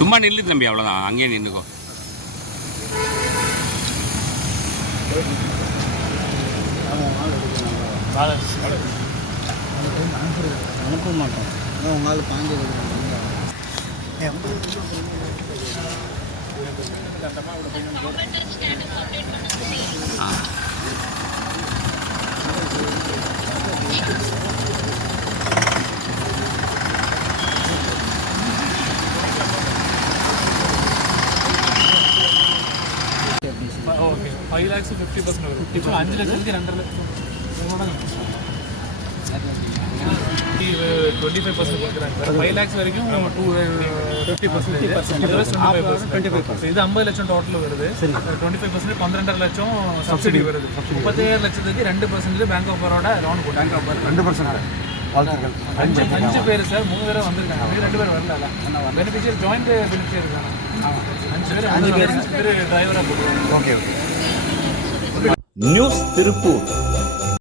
சும்மா நில்லு தம்பி, அவ்வளோதான். அங்கேயே நின்றுக்கோ. அனுப்ப மாட்டோம். உங்களால் பாஞ்சு ஓகே 5 lakhs 50% வரும். இப்போ 5 லட்சத்துக்கு 2.5 லட்சம் 25% கொடுக்குறாங்க. 5 lakhs வரைக்கும் 50%, 25%. இது 50 லட்சம் டோட்டல் வருது. 25% 12.5 லட்சம் சப்சிடி வருது. 37 லட்சத்துக்கு 2% பேங்க் ஆஃப் பரோடா லோன் போட்டாங்க. 2%. வாழ்த்துக்கள். 5 பேர் சார், 3 பேர் வந்திருக்காங்க. 2 பேர் வரல. பெனிஃபிஷியர் ஜாயிண்ட் பெனிஃபிஷியர் இருக்காங்க. 5 பேர் டிரைவராக போடுவாங்க. ஓகே. நியூஸ் திருப்பூர்.